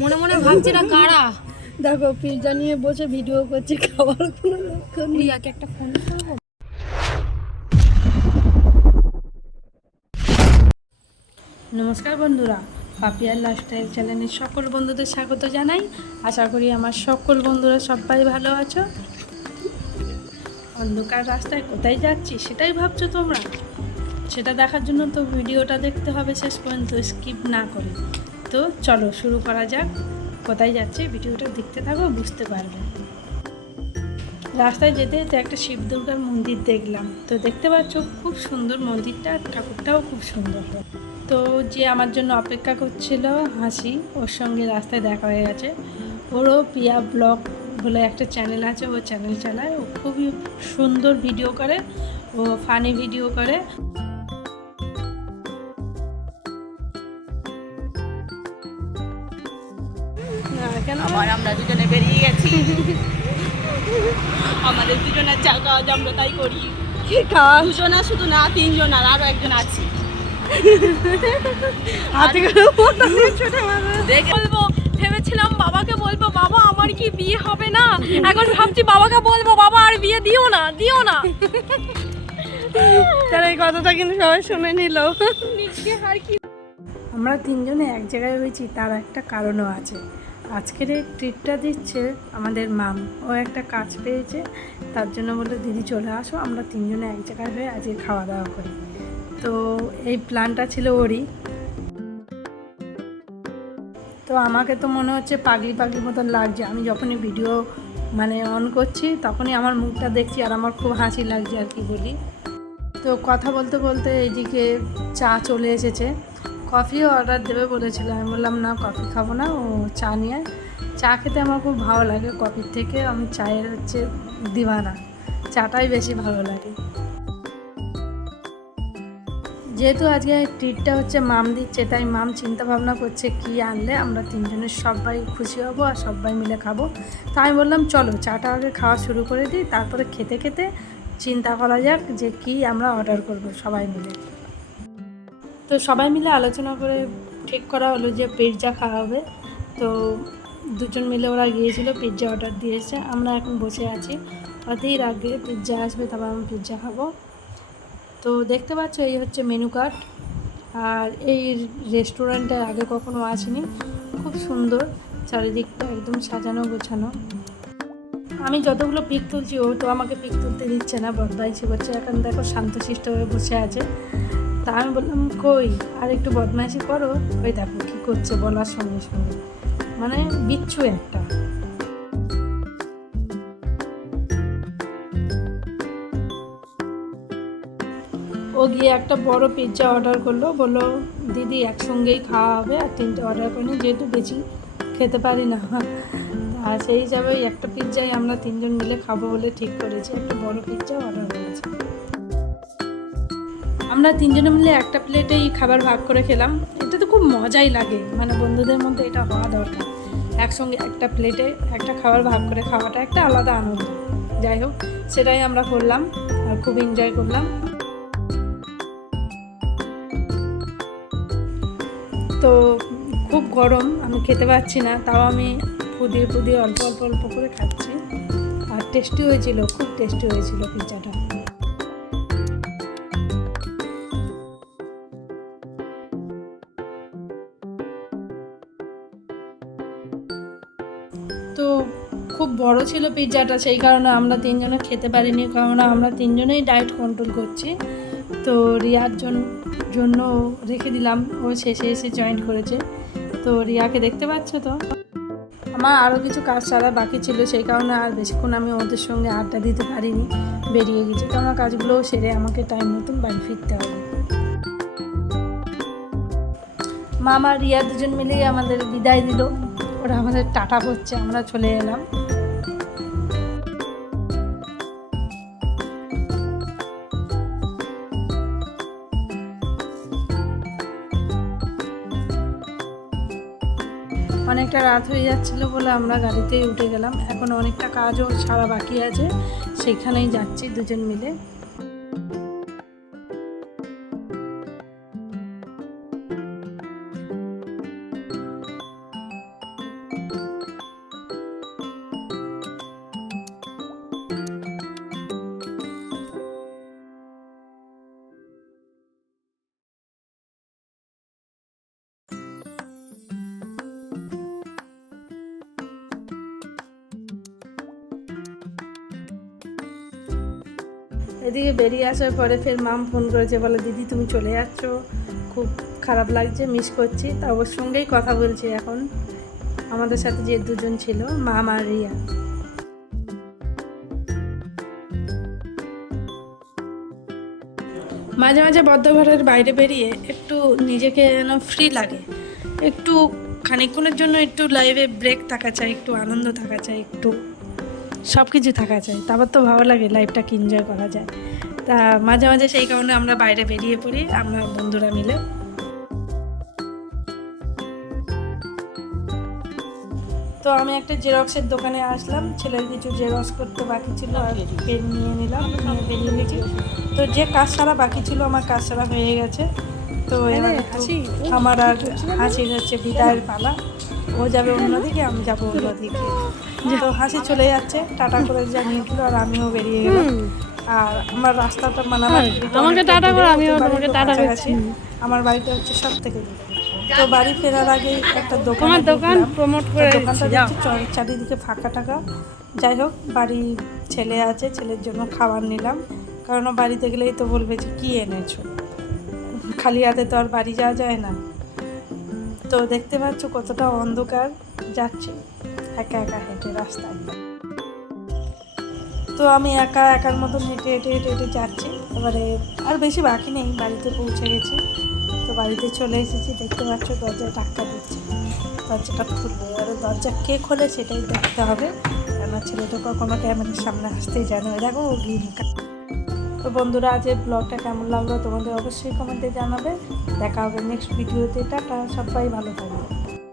মনে মনে ভাবছি না কারা? দেখো পিৎজা নিয়ে বসে ভিডিও করছে খাবার কোনো লক্ষণ নেই। রিয়াকে একটা ফোন করব নমস্কার বন্ধুরা পাপিয়ার লাইফস্টাইল চ্যানেলের সকল বন্ধুদের স্বাগত জানাই। আশা করি আমার সকল বন্ধুরা সবাই ভালো আছো। অন্ধকার রাস্তায় কোথায় যাচ্ছি সেটাই ভাবছ তোমরা? সেটা দেখার জন্য তো ভিডিওটা দেখতে হবে শেষ পর্যন্ত স্কিপ না করে। তো চলো শুরু করা যাক। কোথায় যাচ্ছে ভিডিওটা দেখতে থাকো, বুঝতে পারবে। রাস্তায় যেতে যেতে একটা শিব দুর্গার মন্দির দেখলাম। তো দেখতে পাচ্ছ খুব সুন্দর মন্দিরটা, ঠাকুরটাও খুব সুন্দর। তো যে আমার জন্য অপেক্ষা করছিল হাসি, ওর সঙ্গে রাস্তায় দেখা হয়ে গেছে। ওরও পিয়া ব্লগ বলে একটা চ্যানেল আছে, ও চ্যানেল চালায়। ও খুবই সুন্দর ভিডিও করে, ও ফানি ভিডিও করে। আবার আমরা দুজনে বেরিয়ে গেছি। আমাদের দুজনের আমরা তাই করি। দুজনা শুধু না তিনজন আর আরও একজন আছি। বলব ভেবেছিলাম বাবাকে বলব বাবা আমার কি বিয়ে হবে না? এখন ভাবছি বাবাকে বলব বাবা আর বিয়ে দিও না দিও না। তার এই কথাটা কিন্তু সবাই শুনে নিল। আমরা তিনজনে এক জায়গায় হয়েছি তার একটা কারণও আছে। আজকের এই ট্রিটটা দিচ্ছে আমাদের মাম ও একটা কাজ পেয়েছে, তার জন্য বলল, দিদি চলে আসো, আমরা তিনজনে এক জায়গায় হয়ে আজকে খাওয়া দাওয়া করি। তো এই প্ল্যানটা ছিল ওরই। তো আমাকে তো মনে হচ্ছে পাগলি পাগলি মতন লাগছে। আমি যখনই ভিডিও মানে অন করছি, তখনই আমার মুখটা দেখছি আর আমার খুব হাসি লাগছে আর কি বলি। তো কথা বলতে বলতে এইদিকে চা চলে এসেছে। কফিও অর্ডার দেবে বলেছিল। আমি বললাম, না, কফি খাব না, ও চা নিয়ে। চা খেতে আমার খুব ভালো লাগে কফির থেকে। আমি চায়ের হচ্ছে দিওয়ানা চাটাই বেশি ভালো লাগে। যেহেতু আজকে ট্রিটটা হচ্ছে মাম দিচ্ছে, তাই মাম চিন্তা ভাবনা করছে কি আনলে আমরা তিনজনের সবাই খুশি হব আর সবাই মিলে খাব। তো আমি বললাম, চলো, চাটা আগে খাওয়া শুরু করে দিই, তারপরে খেতে খেতে চিন্তা করা যাক যে কি আমরা অর্ডার করব সবাই মিলে। তো সবাই মিলে আলোচনা করে ঠিক করা হলো যে পিৎজা খাওয়া হবে। তো দুজন মিলে ওরা গিয়েছিল পিৎজা অর্ডার দিয়েছে। আমরা এখন বসে আছি। অধীর আগে পিৎজা আসবে, তারপর আমি পিৎজা খাব। তো দেখতে পাচ্ছ, এই হচ্ছে মেনু কার্ড আর এই রেস্টুরেন্টে আগে কখনো আসিনি। খুব সুন্দর, চারিদিকটা একদম সাজানো গোছানো। আমি যতগুলো পিক তুলছি, ও তো আমাকে পিক তুলতে দিচ্ছে না, বদমাইশি করছে। এখন দেখো, শান্তশিষ্ট হয়ে বসে আছে। তা আমি বললাম, কই? আর একটু বদমাইশি করো। ওই দেখো কী করছে বলার সঙ্গে সঙ্গে। মানে বিচ্ছু একটা। ও গিয়ে একটা বড় পিৎজা অর্ডার করল। বলল, দিদি, একসঙ্গেই খাওয়া হবে আর তিনটে অর্ডার করিনি যেহেতু বেশি খেতে পারি না। আর সেই হিসাবে একটা পিৎজাই আমরা তিনজন মিলে খাব বলে ঠিক করেছি। একটা বড় পিৎজা অর্ডার করেছি। আমরা তিনজনে মিলে একটা প্লেটেই খাবার ভাগ করে খেলাম। এটা তো খুব মজাই লাগে। মানে বন্ধুদের মধ্যে এটা হওয়া দরকার। একসঙ্গে একটা প্লেটে একটা খাবার ভাগ করে খাওয়াটা একটা আলাদা আনন্দ। যাই হোক, সেটাই আমরা করলাম আর খুব এনজয় করলাম। তো খুব গরম, আমি খেতে পারছি না, তাও আমি ফুদিয়ে ফুদিয়ে অল্প অল্প অল্প করে খাচ্ছি। আর টেস্টি হয়েছিল, খুব টেস্টি হয়েছিল পিৎজাটা বড় ছিল পিৎজাটা, সেই কারণে আমরা তিনজনে খেতে পারিনি, কারণ আমরা তিনজনেই ডায়েট কন্ট্রোল করছি। তো রিয়ার জন্য রেখে দিলাম, ও শেষে এসে জয়েন করেছে। তো রিয়াকে দেখতে পাচ্ছ তো? আমার আরও কিছু কাজ সারা বাকি ছিল, সেই কারণে আর বেশিক্ষণ আমি ওদের সঙ্গে আড্ডা দিতে পারিনি, বেরিয়ে গেছি। কারণ কাজগুলোও সেরে আমাকে টাইম মতন বাড়ি ফিরতে হবে। মামা, রিয়া দুজন মিলেই আমাদের বিদায় দিল। ওরা আমাদের টাটা করছে, আমরা চলে এলাম। অনেকটা রাত হয়ে যাচ্ছিল বলে আমরা গাড়িতেই উঠে গেলাম। এখন অনেকটা কাজও সারা বাকি আছে। সেখানেই যাচ্ছি দুজন মিলে। এদিকে বেরিয়ে আসার পরে ফের মাম ফোন করেছে, বলে, দিদি, তুমি চলে যাচ্ছ। খুব খারাপ লাগছে মিস করছি। তা ওর সঙ্গেই কথা বলছি এখন। আমাদের সাথে যে দুজন ছিল, মাম আর রিয়া। মাঝে মাঝে বদ্ধঘরের বাইরে বেরিয়ে একটু নিজেকে যেন ফ্রি লাগে। একটু খানিকক্ষণের জন্য একটু লাইভে ব্রেক থাকা চাই, একটু আনন্দ থাকা চাই, একটু সব কিছু থাকা চাই তারপর তো ভালো লাগে লাইফটাকে এনজয় করা যায়। তা মাঝে মাঝে সেই কারণে আমরা বাইরে বেরিয়ে পড়ি আমরা বন্ধুরা মিলে। তো আমি একটা জেরক্সের দোকানে আসলাম ছেলের কিছু জেরক্স করতে বাকি ছিল আর পেন নিয়ে নিলাম নিয়ে বেরিয়ে গেছি। তো যে কাজ সারা বাকি ছিল আমার কাজ সারা হয়ে গেছে। তো এবার আমার আর হাসির হচ্ছে বিদায়ের পালা। ও যাবে অন্যদিকে আমি যাব অন্যদিকে। তো হাসি চলে যাচ্ছে টাটা করে জানিয়ে দিল আর আমিও বেরিয়ে গেলাম। আর আমার রাস্তাটা মানে আমাকে টাটা করে আমিও তোমাকে টাটা কাছাকাছি। আমার বাড়িটা হচ্ছে সব থেকে তো বাড়ি ফেরার আগে একটা দোকান তোমার দোকান প্রমোট করে দোকানটা চারিদিকে ফাঁকা টাকা। যাই হোক বাড়ি ছেলে আছে ছেলের জন্য খাবার নিলাম। কারণ বাড়িতে গেলেই তো বলবে যে কী এনেছো? খালি হাতে তো আর বাড়ি যাওয়া যায় না। তো দেখতে পাচ্ছ কতটা অন্ধকার। যাচ্ছে। একা একা হেঁটে রাস্তায় তো আমি একা একার মতন হেঁটে হেঁটে হেঁটে হেঁটে যাচ্ছি। এবারে আর বেশি বাকি নেই, বাড়িতে পৌঁছে গেছি। তো বাড়িতে চলে এসেছি, দেখতে পাচ্ছ দরজায় ধাক্কা দিচ্ছে। দরজাটা খুলবে। এবারে দরজা কে খোলে সেটাই দেখতে হবে। কেন ছেলেটা কখনো ক্যামেরার সামনে আসতেই জানে দেখো গিয়ে তো বন্ধুরা, আজ এই ব্লগটা কেমন লাগল? তোমাদের অবশ্যই কমেন্টে জানাবে। দেখা হবে নেক্সট ভিডিওতে টাটা, সবাই ভালো থাকবে।